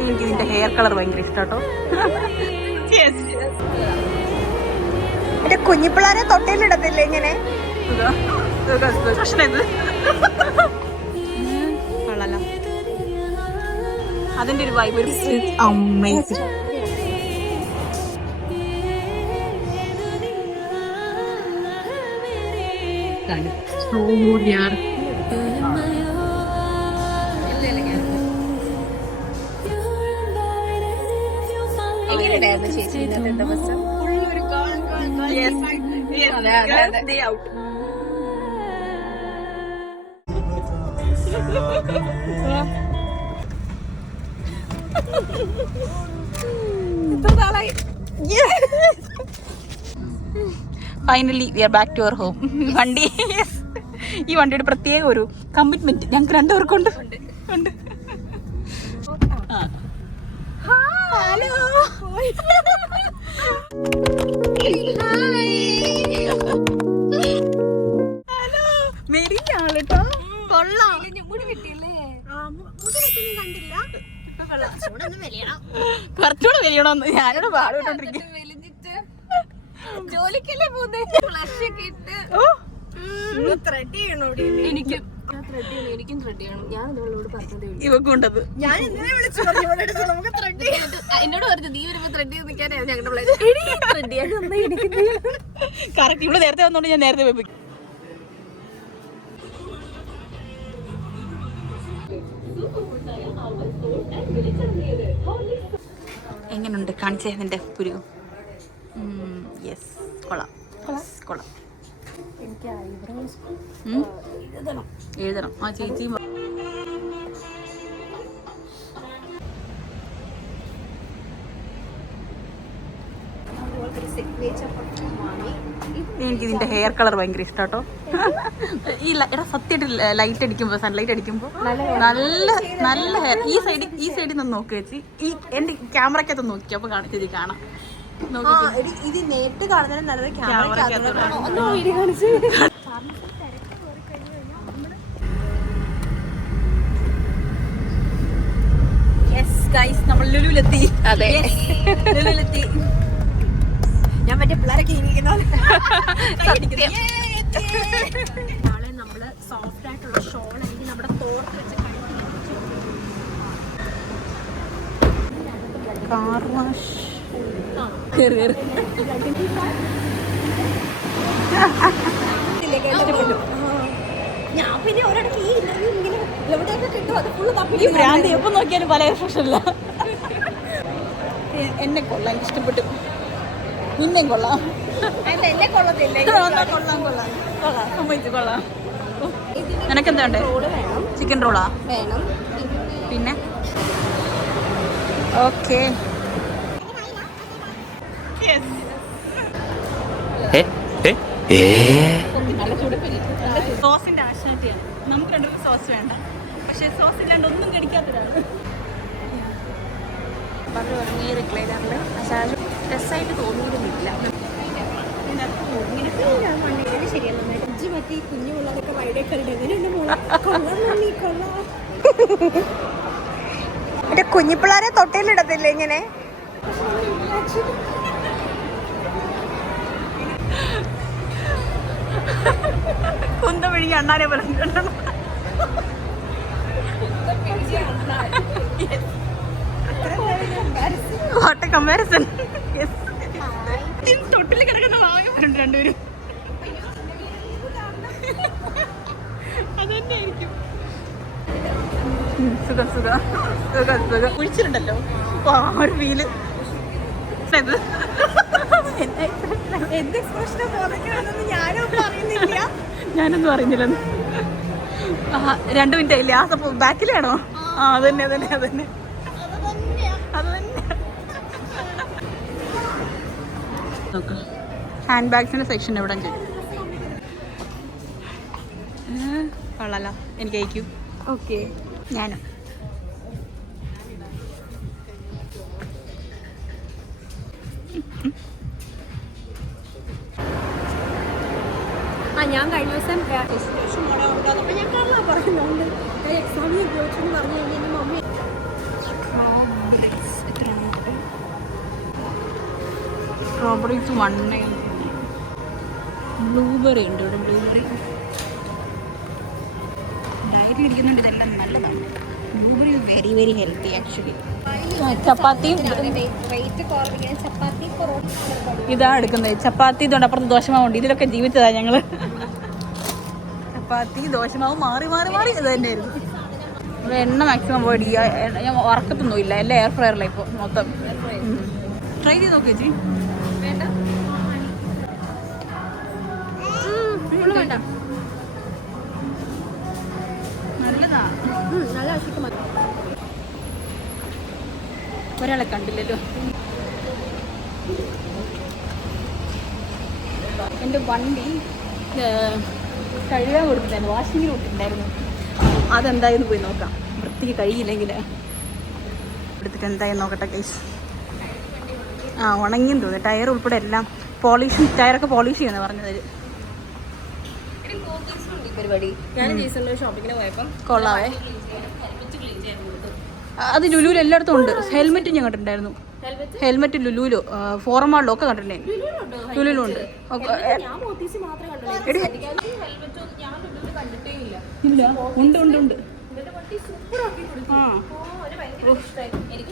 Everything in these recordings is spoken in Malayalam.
എനിക്ക് ഇതിന്റെ ഹെയർ കളർ ഭയങ്കര ഇഷ്ടാട്ടോ. എന്റെ കുഞ്ഞിപ്പിള്ളാരെ തൊട്ടയിലിടത്തില്ല ഇങ്ങനെ. അതിന്റെ ഒരു വൈബ് അമേസിംഗ്. എങ്ങനെയുണ്ടായിരുന്നു ചേച്ചി ഇന്നത്തെ ദിവസം? Finally we are back to our home. വണ്ടി, ഈ വണ്ടിയുടെ പ്രത്യേക ഒരു കമ്മിറ്റ്മെന്റ് ഞങ്ങൾക്ക് രണ്ടുപേർക്കുണ്ട്. Hello, hello, മെരിഞ്ഞാളട്ടോ. കൊള്ളാം. കുറച്ചുകൂടെ വലിയണോന്ന് ഞാനോട് പാടുവിട്ടോണ്ടിരിക്കും. ജോലിക്കല്ലേ പോകുന്നേ? ഫ്ലഷ് ഒക്കെ ഇട്ട് ത്രെഡ് ചെയ്യണോ? എനിക്കും ത്രെഡ് ചെയ്യണം. ഞാൻ നിങ്ങളോട് പറഞ്ഞതേ ഉള്ളൂ. ഇവക്കുണ്ടത്. ഞാൻ എന്തിനാ വിളിച്ചു നമുക്ക് ത്രെഡ് ചെയ്യാൻ? എന്നോട് പറഞ്ഞു നീ വരുമ്പോ ത്രെഡ് ചെയ്ത് നിൽക്കാനാ ഞങ്ങളുടെ പ്ലാൻ. ത്രെഡ് ചെയ്യാൻ കറക്റ്റ്. ഇവിടെ നേരത്തെ വന്നോണ്ട് ഞാൻ നേരത്തെ വെപ്പിക്കും. എങ്ങനെയുണ്ട് കാണിച്ചേ നിന്റെ പുരുകം? യെസ്, കൊള്ളാം കൊള്ളാം. എഴുതണം. ആ ചേച്ചി എനിക്ക് ഇതിന്റെ ഹെയർ കളർ ഭയങ്കര ഇഷ്ടാട്ടോ. ഈ സത്യമായിട്ട് ലൈറ്റ് അടിക്കുമ്പോ, സൺലൈറ്റ് അടിക്കുമ്പോ നല്ല നല്ല ഹെയർ. ഈ സൈഡിൽ നിന്ന് നോക്ക് ചേച്ചി. ഈ എന്റെ ക്യാമറക്കകത്ത് നോക്കി അപ്പൊ ചേച്ചി കാണാം. ഇത് നേരിട്ട് കാണുന്നതിന് നല്ലത് ക്യാമറ. നമ്മൾ ലുലുവിലെത്തി. അതെ, ലുലുവിലെത്തി. ഞാൻ മറ്റേ പിള്ളേരൊക്കെ നാളെ നമ്മള് സോഫ്റ്റ് ആയിട്ടുള്ള ഷോൾ അല്ലെങ്കിൽ നമ്മുടെ തോർത്ത് വെച്ച് കാർ വാഷ്. ഞാൻ പിന്നെ ഒരിടയ്ക്ക് ഈ ഇങ്ങനെ എവിടെയൊക്കെ കിട്ടും അത് ഫുള്ള് തപ്പി. ഈ ബ്രാൻഡ് എപ്പം നോക്കിയാലും പല എഫക്ഷനില്ല. എന്നെ കൊള്ളാൻ ഇഷ്ടപ്പെട്ടു. നിന്നെയും കൊള്ളാം. എന്നെ കൊള്ളത്തില്ല. കൊള്ളാം. നിനക്കെന്താ വേണ്ടേ? ചിക്കൻ റോളാ വേണം. പിന്നെ ഓക്കെ. സോസിന്റെ ആശാറ്റിയാണ്. നമുക്ക് രണ്ടുപേർക്ക് സോസ് വേണ്ട. പക്ഷെ സോസ് ഇല്ലാണ്ട് ഒന്നും കടിക്കാത്തൊരാള്. രസമായിട്ട് തോന്നിയിരുന്നില്ല. എന്റെ കുഞ്ഞിപ്പിള്ളാരെ തൊട്ടയിലിടത്തില്ല ഇങ്ങനെ. കുന്തം വിഴുങ്ങി അണ്ണാനെ പറഞ്ഞു. What a comparison. തൊട്ടിൽ കിടക്കുന്ന വാങ്ങുന്നുണ്ട് രണ്ടുപേരും. അതന്നെയായിരിക്കും. സുഖം കുഴിച്ചിട്ടുണ്ടല്ലോ ഒരു ഫീല്. ഞാനൊന്നും അറിയുന്നില്ലെന്ന്. 2 മിനിറ്റ് ആയില്ലേ? ആ സപ്പോ ബാക്കിലാണോ? ആ അതന്നെ. ഹാൻഡ് ബാഗ്സിന്റെ സെക്ഷൻ എവിടെ കൊള്ളാലോ. എനിക്ക് അയക്കൂ. ഓക്കെ, ഞാനും. ഞാൻ കഴിഞ്ഞ ദിവസം ഞാൻ പറയുന്നുണ്ട് എക്സാമിന് ചോദിച്ചെന്ന് പറഞ്ഞു കഴിഞ്ഞാൽ സ്ട്രോബെറീസ് 1. ബ്ലൂബെറി ഉണ്ട് ഇവിടെ. ബ്ലൂബെറി ഡയറി ഇരിക്കുന്നുണ്ട്. ഇതെല്ലാം നല്ലതാണ്. Blueberry very very healthy actually. ചപ്പാത്തിയും ഇതാണ് എടുക്കുന്നത്. ചപ്പാത്തി ഇതുകൊണ്ട് അപ്പുറത്ത് ദോശമാവുണ്ട്. ഇതിലൊക്കെ ജീവിച്ചതാണ് ഞങ്ങൾ. ചപ്പാത്തി ദോശമാവ് മാറി മാറി മാറി ഇത് തന്നെയായിരുന്നു. എണ്ണ മാക്സിമം അവോയ്ഡ് ചെയ്യുക. ഞാൻ വറക്കത്തൊന്നുമില്ല. എല്ലാം എയർ ഫ്രയറിലാണ് ഇപ്പോൾ മൊത്തം. ട്രൈ ചെയ്ത് നോക്കിയ ചേച്ചി. വേണ്ട നല്ലതാ. നല്ല ആശിക്ക് മതി. ഒരാളെ കണ്ടില്ലല്ലോ. എൻ്റെ വണ്ടി കഴുകാൻ കൊടുത്തിട്ടുണ്ടായിരുന്നു. വാഷിങ്ങിന് കൊടുത്തിട്ടുണ്ടായിരുന്നു. അതെന്തായെന്ന് പോയി നോക്കാം. വൃത്തിക്ക് കഴിയില്ലെങ്കിൽ എടുത്തിട്ട് എന്തായെന്ന് നോക്കട്ടെ ഗൈസ്. ഉണങ്ങിയെന്ന് തോന്നുന്നു. ടയർ ഉൾപ്പെടെ എല്ലാം ടയറൊക്കെ പോളിഷ് ചെയ്യുന്നത് പറഞ്ഞത്. പരിപാടി ഞാൻ ജയ്സണിൽ ഷോപ്പിങ്ങിന് പോയപ്പോൾ കൊള്ളാവേ. അത് ലുലുവിൽ എല്ലായിടത്തും ഉണ്ട്. ഹെൽമെറ്റ് ഞാൻ കണ്ടിട്ടുണ്ടായിരുന്നു. ഹെൽമെറ്റ് ലുലുവിലോ ഫോറമാളിലോ ഒക്കെ കണ്ടിട്ടുണ്ടായിരുന്നു. ലുലുവിലും ഉണ്ട്. ഉണ്ട് ഉണ്ട് ഉണ്ട്.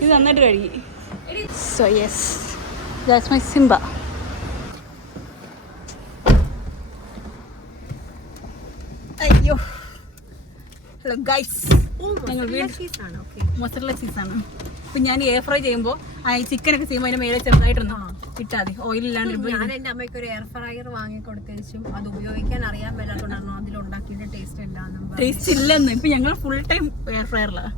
ഇത് നന്നായിട്ട് കഴുകി. So yes, that's my Simba. അയ്യോ, ഹലോ ഗൈസ്. ഞങ്ങൾ മൊസറല്ല ചീസാണ്. അപ്പം ഞാൻ എയർ ഫ്രൈ ചെയ്യുമ്പോൾ ചിക്കനൊക്കെ ചെയ്യുമ്പോൾ അതിന് മേലെ ചെറുതായിട്ടൊന്ന് ഇട്ടാൽ മതി. ഓയിലില്ലാണ്ട്. ഞാൻ എൻ്റെ അമ്മയ്ക്ക് ഒരു എയർ ഫ്രയർ വാങ്ങി കൊടുത്തേച്ചും അത് ഉപയോഗിക്കാൻ അറിയാൻ മേലാത്തോണ്ടാണോ അതിലുണ്ടാക്കിയിട്ട് ടേസ്റ്റ് ഇല്ലാന്നും ടേസ്റ്റ് ഇല്ലെന്ന്. ഇപ്പം ഞങ്ങൾ ഫുൾ ടൈം എയർ ഫ്രയറിലാണ്.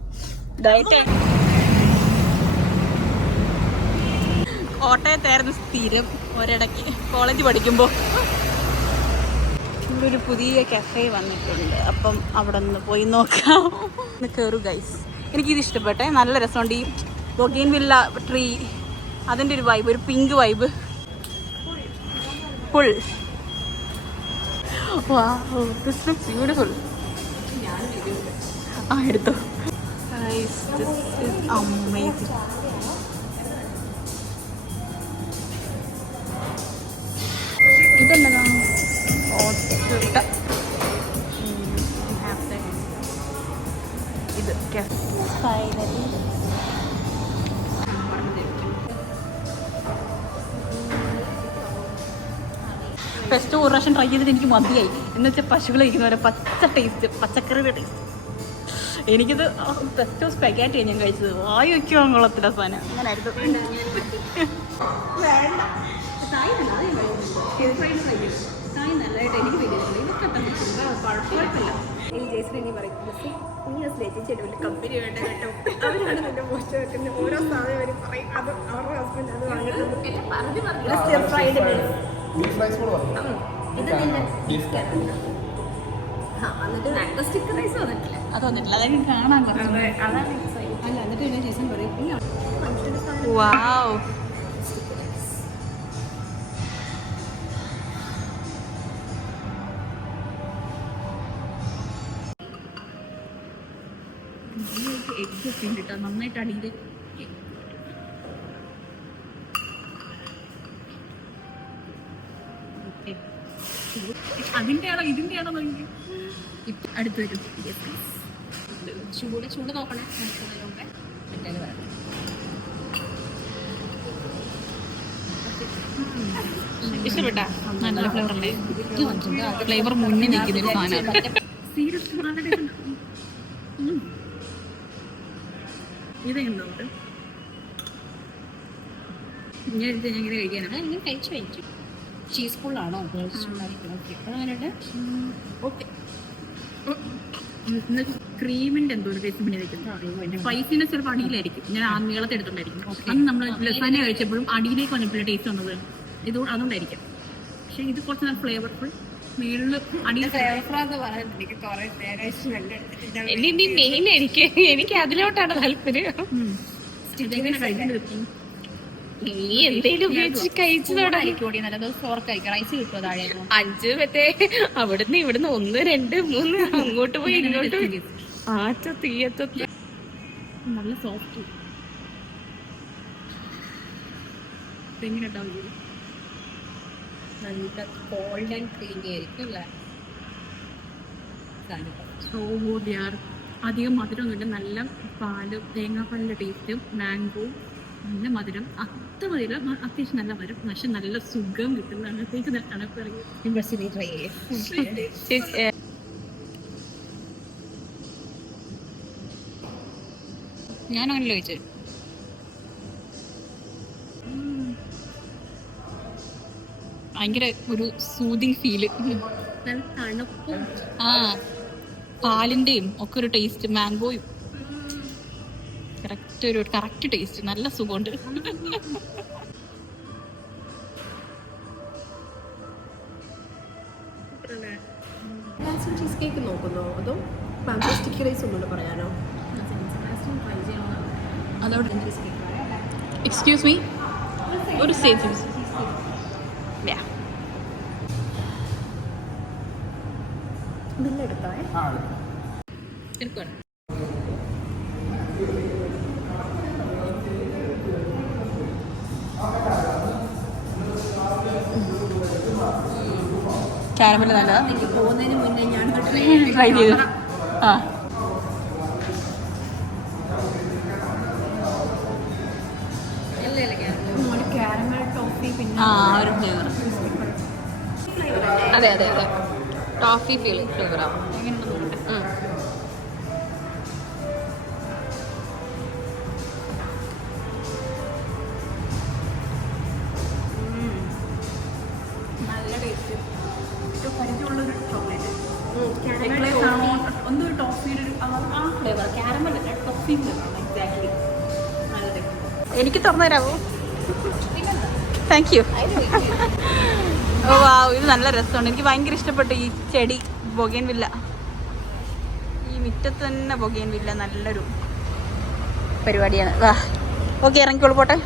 കോട്ടയത്തായിരുന്നു സ്ഥിരം ഒരിടയ്ക്ക് കോളേജ് പഠിക്കുമ്പോൾ. ഇവിടെ ഒരു പുതിയ കഫേ വന്നിട്ടുണ്ട്. അപ്പം അവിടെ നിന്ന് പോയി നോക്കാം. കയറു ഗൈസ്. എനിക്കിത് ഇഷ്ടപ്പെട്ടെ. നല്ല രസമുണ്ട്. ഈ ബൊഗെയിൻവില്ല ട്രീ, അതിൻ്റെ ഒരു വൈബ്, ഒരു pink vibe. Full wow, this looks beautiful. എടുത്തോ ഗൈസ്, ദിസ് ഈസ് അമേസിങ്. ഇതെന്നതാണ്? ഇത് ഫൈനലി ഫസ്റ്റ് ഒരു പ്രാവശ്യം ട്രൈ ചെയ്തിട്ട് എനിക്ക് മതിയായി. എന്ന് വെച്ചാൽ പശുക്കൾ കഴിക്കുന്ന പോലെ പച്ച ടേസ്റ്റ്, പച്ചക്കറിയുടെ ടേസ്റ്റ്. എനിക്കിത് ഫസ്റ്റ് സ്പെഗാറ്റി ഞാൻ കഴിച്ചത്. വായു വയ്ക്കുവാൻ കൊള്ളത്തില്ല സാധനം. അങ്ങനായിരുന്നു. വേണ്ട തായ് നല്ലതായിട്ട് എനിക്ക് വിചാരിച്ചു. ഇതൊക്കെ കുഴപ്പമില്ല. ഈ ജയ്സൺ ഇനി പറയും കമ്പനി വേണ്ട കേട്ടോ, അവരാണ് നിന്റെ പോസ്റ്റ് വെക്കുന്നത്. ഓരോ സാധനം അവർ പറയും, അത് അവരുടെ ഹസ്ബൻഡ് അത് വാങ്ങിയിട്ടുണ്ട്. ഇത് നിന്റെ എന്നിട്ട് സ്റ്റിക്കർ റൈസ് വന്നിട്ടില്ല. അത് വന്നിട്ടില്ല. അതായത് കാണാൻ കുറച്ച്. അതാണ് അല്ല. എന്നിട്ട് പിന്നെ ജയ്സൺ പറയും വാവ്. എഗ്ഗ് ഒക്കെ ഉണ്ട് കേട്ടോ, നന്നായിട്ട് അടിയിൽ. അതിൻ്റെ ആണോ ഇതിൻ്റെ ആണോ നോക്കി അടുത്ത് വരും. ചൂട് നോക്കണേ. ഇഷ്ടപ്പെട്ട നല്ല ഫ്ലേവർ അല്ലേ? ഫ്ലേവർ മുന്നിൽ നിൽക്കുന്ന ഒരു സാധനം. സീരിയസ് ഇതുണ്ടോ? ഇങ്ങനെ എടുത്ത് ഞാൻ ഇങ്ങനെ കഴിക്കാനാണ്. ഇങ്ങനെ കഴിച്ചു. ചീസ് സ്കൂളാണോ? ഓക്കെ. ക്രീമിന്റെ എന്തോ ഒരു ടേസ്റ്റ് പിന്നെ വെക്കുന്നത്. സ്പൈസിനെസ് ചിലപ്പോൾ അടിയിലായിരിക്കും. ഞാൻ ആ നീളത്തെ എടുത്തോണ്ടായിരിക്കും. അന്ന് നമ്മൾ ലസാന കഴിച്ചപ്പോഴും അടിയിലേക്ക് വന്നപ്പോഴും ടേസ്റ്റ് വന്നത് ഇത് അതുകൊണ്ടായിരിക്കും. പക്ഷെ ഇത് കുറച്ച് നല്ല ഫ്ലേവർഫുൾ. മേളില് അടിയിൽ എനിക്ക് അതിലോട്ടാണ് താല്പര്യം. ഇതെങ്ങനെ കഴിക്കേണ്ടത്? നീ എന്തേലും ഉപയോഗിച്ച് കഴിച്ചു തുടങ്ങി. നല്ല ചോറ് കഴിക്കാം. റൈസ് കിട്ടുമോ താഴെ? 5 മറ്റേ അവിടുന്ന് ഇവിടുന്ന് 1 2 3 അങ്ങോട്ട് പോയി ഇങ്ങോട്ട് പോയി. ആറ്റ തീയത്ത നല്ല സോഫ്റ്റ്. എങ്ങനെ ഉണ്ടാവും? നല്ല കോൾഡ് ആൻഡ് ക്രീമി ആയിരിക്കും അല്ലേ? സോ ഗുഡ് യാർ. അധികം മധുരമൊന്നുമില്ല, നല്ല പാല്, തേങ്ങാപ്പാലിൻ്റെ ടേസ്റ്റും മാംഗോ, നല്ല മധുരം, അത്ര മധുരം, അത്യാവശ്യം നല്ല മധുരം, പക്ഷെ നല്ല സുഖം കിട്ടുന്നതാണ്. അത്യാവശ്യം നല്ല തണുപ്പ് ഇറങ്ങി. ട്രൈ ചെയ്യും. ഞാനങ്ങനെ ചോദിച്ചു. ഭയങ്കര ഒരു സൂതിങ് ഫീല്, നല്ല തണുപ്പും ആ പാലിന്റെയും ഒക്കെ ഒരു ടേസ്റ്റ്, മാംഗോയും കറക്റ്റ് ടേസ്റ്റ്, നല്ല സുഖമുണ്ട്. ചീസ് കേക്ക് നോക്കുന്നോ അതോ മാംഗോ സ്റ്റിക്കി റൈസ് ഒന്നുകൂടെ പറയാനോ? അതോടെ എക്സ്ക്യൂസ് മീ, ഒരു സ്റ്റേജ് ബില്ലെടുത്തോ? കാരമൽ നല്ലതാ. പോകുന്നതിന് മുന്നേ ഞാൻ ട്രൈ ചെയ്തു. ആ കാരമൽ ടോഫി പിന്നെ ഒരു ഫ്ലേവർ. അതെ അതെ അതെ, ടോഫി ഫ്ലേവറാണ്. നല്ല ടേസ്റ്റ്. പരിചയമുള്ളൊരു ചോക്ലേറ്റ് ഒന്ന് ടോഫിയുടെ ആ flavour, caramel toffee flavour exactly. എനിക്ക് തുറന്നു തരാമോ? Thank you. ഓ വാവ്, ഇത് നല്ല രസമാണ്. എനിക്ക് ഭയങ്കര ഇഷ്ടപ്പെട്ടു ഈ ചെടി, ബൊഗേൻ വില്ല. ഈ മുറ്റത്ത് തന്നെ ബൊഗേൻ വില്ല നല്ലൊരു പരിപാടിയാണ്. വാ, ഓക്കെ ഇറങ്ങിക്കോളൂ, പോട്ടെ.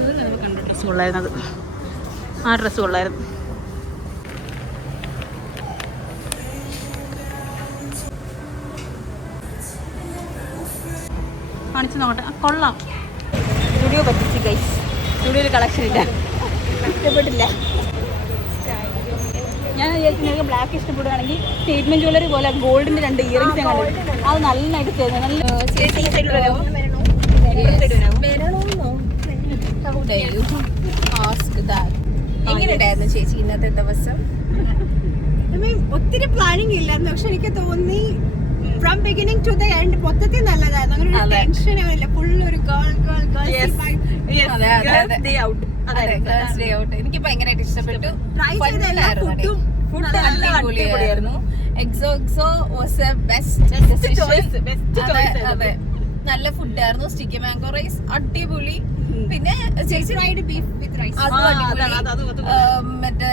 ഇത് കണ്ട ഡ്രസ്സ് കൊള്ളായിരുന്നത്, ആ ഡ്രസ്സ് കൊള്ളായിരുന്നു. കാണിച്ചു നോക്കട്ടെ. കൊള്ളാം. സ്റ്റുഡിയോ പറ്റിച്ച് ഗൈസ്, സ്റ്റുഡിയോയിൽ കളക്ഷൻ ഇല്ല, ഇഷ്ടപ്പെട്ടില്ല. ഞാൻ വിചാരിച്ചു നിങ്ങൾക്ക് ബ്ലാക്ക് ഇഷ്ടപ്പെടുകയാണെങ്കിൽ സ്റ്റേറ്റ്മെന്റ് ജ്വല്ലറി പോലെ ഗോൾഡിന്റെ 2 ഇയറിംഗ്സ് ഞാൻ കണ്ടു. അത് നന്നായിട്ട് ചെയ്തു. നല്ല എങ്ങനെയുണ്ടായിരുന്നു ചേച്ചി ഇന്നത്തെ ദിവസം? ഒത്തിരി പ്ലാനിങ് ഇല്ലായിരുന്നു, പക്ഷെ എനിക്ക് തോന്നി from beginning to the end മൊത്തത്തിൽ നല്ലതായിരുന്നു. അങ്ങനെ ഒരു ടെൻഷൻ ഇല്ല, ഫുൾ ഒരു എനിക്ക് ഭയങ്കരമായിട്ട് ഇഷ്ടപ്പെട്ടു. അടിപൊളിയായിരുന്നു. എക്സോ വാസ് എ ബെസ്റ്റ് ചോയ്സ്. അതെ, നല്ല ഫുഡായിരുന്നു. സ്റ്റിക്കി മാംഗോ റൈസ് അടിപൊളി. പിന്നെ ചേച്ചി ബീഫ് വിത്ത് റൈസ്, മറ്റേ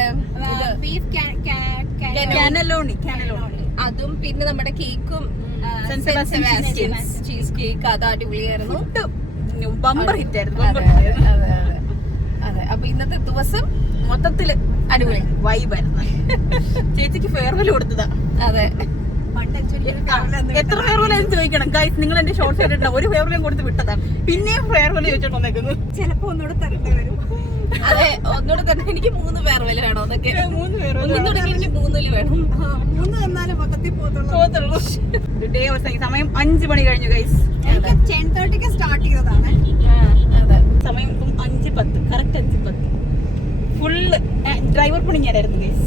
അതും പിന്നെ നമ്മുടെ കേക്കും ചീസ് കേക്ക് അത് അടിപൊളിയായിരുന്നു. ബമ്പർ ഹിറ്റായിരുന്നു. അതെ, അപ്പൊ ഇന്നത്തെ ദിവസം മൊത്തത്തില് അടിപൊളി വൈബായിരുന്നു. ചേച്ചിക്ക് ഫെയർവെൽ കൊടുത്തതാ. അതെ, എത്ര ഫെയർവെൽ എന്ന് ചോദിക്കണം ഗൈസ്. നിങ്ങൾ എന്റെ ഷോർട്സ് കണ്ടിട്ടുണ്ടോ? ഒരു ഫെയർവെൽ കൊടുത്ത് വിട്ടതാണ്, പിന്നെയും ഫെയർവെൽ ചോദിച്ചോണ്ട് വന്നേക്കുന്നു. ചിലപ്പോ ഒന്നുകൂടെ തരേണ്ടി വരും. അതെ, ഒന്നുകൂടെ തന്നെ. എനിക്ക് 3 ഫെയർവെൽ വേണോ എന്നൊക്കെ. 3 ഫെയർവെൽ എനിക്ക് 3 വേണം. 3 തന്നാലും മൊത്തത്തിൽ പോകത്തുള്ളൂ. സമയം 5 മണി കഴിഞ്ഞു ഗൈസ്. 10:30 സ്റ്റാർട്ട് ചെയ്തതാണ്. അതെ, സമയം ഇപ്പം 5:10, കറക്റ്റ് 5:10. ഫുള്ള് ഡ്രൈവർ പണി ഞാനായിരുന്നു ഗൈസ്.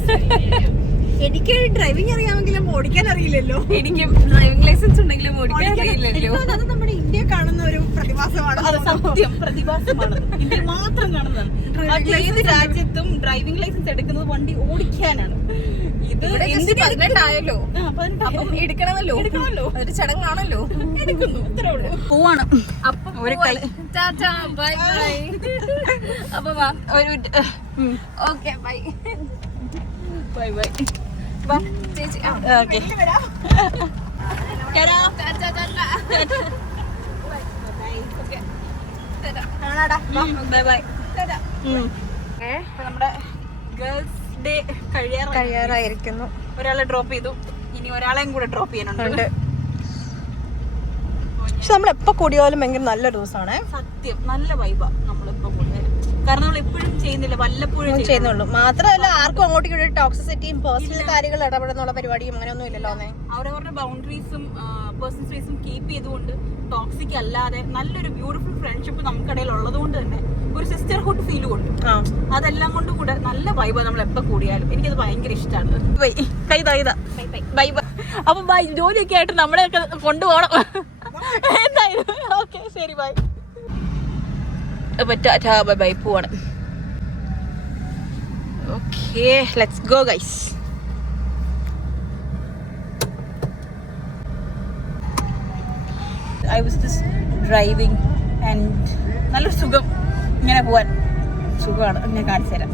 എനിക്ക് ഡ്രൈവിംഗ് അറിയാമെങ്കിലും ഓടിക്കാൻ അറിയില്ലല്ലോ. എനിക്ക് ഡ്രൈവിംഗ് ലൈസൻസ് ഉണ്ടെങ്കിലും ഓടിക്കാൻ അറിയില്ലല്ലോ. അത് നമ്മുടെ ഇന്ത്യ കാണുന്ന ഒരു പ്രതിഭാസമാണ്. അത് സത്യം, പ്രതിഭാസമാണ്. ഇന്ത്യയിൽ മാത്രം കാണുന്നതാണ്. ഏത് രാജ്യത്തും ഡ്രൈവിംഗ് ലൈസൻസ് എടുക്കുന്നത് വണ്ടി ഓടിക്കാനാണ്. ഇത് 18 അപ്പം എടുക്കണമല്ലോ, ഒരു ചടങ്ങാണല്ലോ. എടുക്കുന്നു, ഇത്രേ ഉള്ളൂ. പോവാണ്. അപ്പം ഒരു കൈ ടാറ്റാ ബൈ ബൈ. അപ്പൊ വാ, ഒരു ഓക്കെ ബൈ ബൈ ബൈ. ചേച്ചി ഓക്കെ, ബൈ ബൈ. നമ്മുടെ ഗേൾസ് ഡേ കഴിയാറായിരിക്കുന്നു. ഒരാളെ ഡ്രോപ്പ് ചെയ്തു, ഇനി ഒരാളെയും കൂടെ ഡ്രോപ്പ് ചെയ്യാനുണ്ട്. പക്ഷെ നമ്മൾ എപ്പോൾ കൂടിയാലും ഭയങ്കര നല്ലൊരു ദിവസമാണ്. സത്യം നല്ല വൈബാ നമ്മളിപ്പോ കൂടുതൽ. കാരണം നമ്മൾ എപ്പോഴും ചെയ്യുന്നില്ല, വല്ലപ്പോഴും ചെയ്യുന്നുള്ളൂ. മാത്രമല്ല ആർക്കും അങ്ങോട്ടും ഇങ്ങോട്ടും ടോക്സിസിറ്റിയും പേഴ്സണൽ കാര്യങ്ങൾ ഇടപെടുന്നുള്ള പരിപാടിയും അങ്ങനെയൊന്നും ഇല്ലല്ലോ. അവരവരുടെ ബൗണ്ടറീസും പേഴ്സണൽ സ്പേസും കീപ്പ് ചെയ്തുകൊണ്ട് ടോക്സിക് അല്ലാതെ നല്ലൊരു ബ്യൂട്ടിഫുൾ ഫ്രണ്ട്ഷിപ്പ് നമുക്കിടയിൽ ഉള്ളത് കൊണ്ട് തന്നെ ഒരു സിസ്റ്റർഹുഡ് ഫീൽ കൊണ്ട് അതെല്ലാം കൊണ്ടും കൂടെ നല്ല വൈബ് നമ്മൾ എപ്പോൾ കൂടിയാലും എനിക്കത് ഭയങ്കര ഇഷ്ടമാണ്. Bye bye. അപ്പൊ ബൈ, ജോലിയൊക്കെ ആയിട്ട് നമ്മളെയൊക്കെ കൊണ്ടുപോകണം എന്തായാലും. ഓക്കെ ശരി, ബൈ. ബൈ ബൈ, പോവാണ്. Okay, let's go guys. I was just driving and നല്ലൊരു സുഖം, ഇങ്ങനെ പോവാൻ സുഖമാണ്. ഞാൻ കാണിച്ചു തരാം.